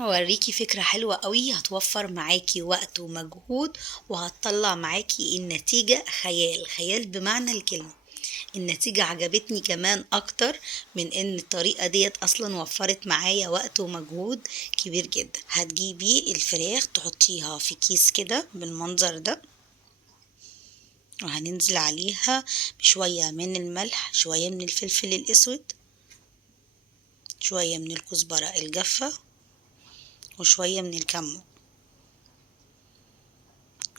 هوريكي فكرة حلوة قوي هتوفر معاكي وقت ومجهود، وهتطلع معاكي النتيجة خيال خيال بمعنى الكلمة. النتيجة عجبتني كمان اكتر من ان الطريقة ديت اصلا وفرت معايا وقت ومجهود كبير جدا. هتجيبي الفراخ تحطيها في كيس كده بالمنظر ده، وهننزل عليها بشوية من الملح، شوية من الفلفل الاسود، شوية من الكزبرة الجافة، وشوية من الكمون،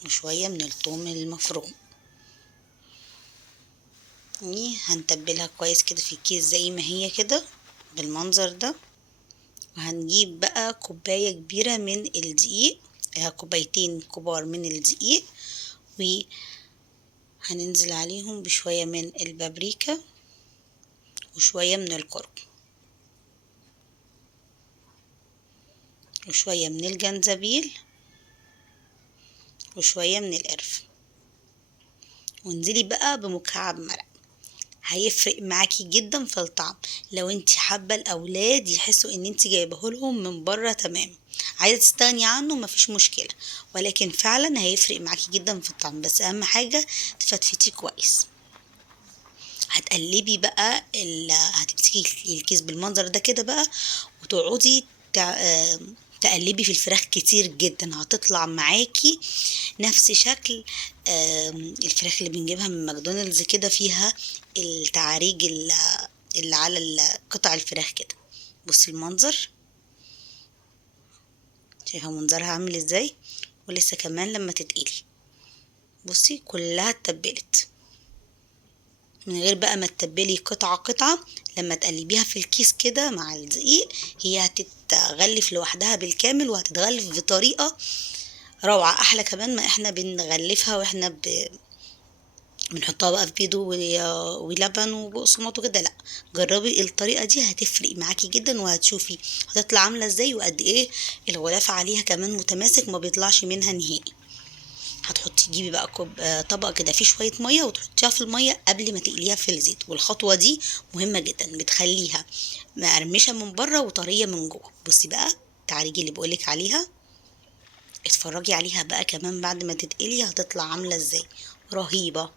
وشوية من الثوم المفروم. هنتبلها كويس كده في الكيس زي ما هي كده بالمنظر ده. وهنجيب بقى كوباية كبيرة من الدقيق، كوبايتين كبار من الدقيق، وهننزل عليهم بشوية من البابريكا، وشوية من الكركم، وشوية من الجنزبيل، وشوية من القرفة. وانزلي بقى بمكعب مرق، هيفرق معاكي جدا في الطعم. لو انتي حابة الاولاد يحسوا ان انتي جايبه لهم من بره تمام، عايزة تستغني عنه مفيش مشكلة، ولكن فعلا هيفرق معاكي جدا في الطعم. بس اهم حاجة تفتفتيه كويس. هتقلبي بقى هتمسكي الكيس بالمنظر ده كده بقى، وتقعدي تقلبي في الفراخ كتير جدا، هتطلع معاكي نفس شكل الفراخ اللي بنجيبها من ماكدونالدز كده، فيها التعاريج اللي على قطع الفراخ كده. بصي المنظر، شايفه منظرها عامل ازاي؟ ولسه كمان لما تتقلي بصي كلها اتبلت، من غير بقى ما تتبلي قطعة قطعة. لما تقلبيها في الكيس كده مع الدقيق هي هتتغلف لوحدها بالكامل، وهتتغلف بطريقة روعة، احلى كمان ما احنا بنغلفها واحنا بنحطها بقى في بيض ولبن وبقسماط وكده. لا، جربي الطريقة دي هتفرق معاكي جدا، وهتشوفي هتطلع عاملة ازاي، وقد ايه الغلاف عليها كمان متماسك ما بيطلعش منها نهائي. هتحطي تجيبي بقى طبق كده فيه شويه ميه، وتحطيها في الميه قبل ما تقليها في الزيت. والخطوه دي مهمه جدا، بتخليها مقرمشه من بره وطريه من جوه. بصي بقى التعريج اللي بقولك عليها، اتفرجي عليها بقى كمان بعد ما تتقلي هتطلع عامله ازاي، رهيبه.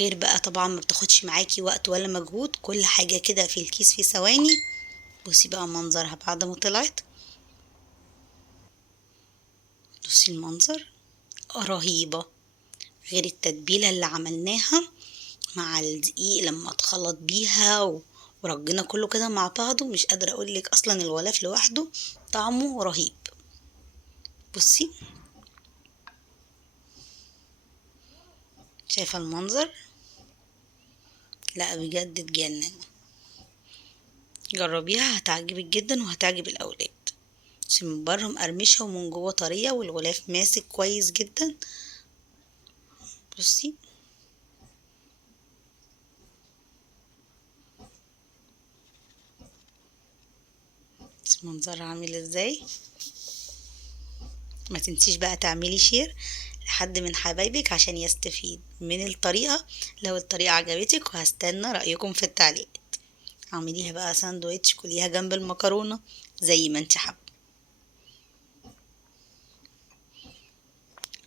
غير بقى طبعا ما بتاخدش معاكي وقت ولا مجهود، كل حاجه كده في الكيس في ثواني. بصي بقى منظرها بعد ما طلعت، بصي المنظر رهيبه. غير التتبيله اللي عملناها مع الدقيق لما اتخلط بيها ورجينا كله كده مع بعضه، مش قادرة اقولك اصلا الغلاف لوحده طعمه رهيب. بصي شايفة المنظر؟ لا بجد تجنن، جربيها هتعجبك جدا وهتعجب الاولاد. بس من بره مقرمشة ومن جوه طرية، والغلاف ماسك كويس جدا. بصي بس منظرها عامل ازاي. ما تنسيش بقى تعملي شير لحد من حبايبك عشان يستفيد من الطريقة لو الطريقة عجبتك، وهستنى رأيكم في التعليق. اعمليها بقى ساندويتش، كليها جنب المكرونة زي ما انت حابة،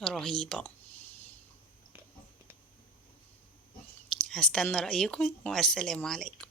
رهيبة. هستنى رأيكم، والسلام عليكم.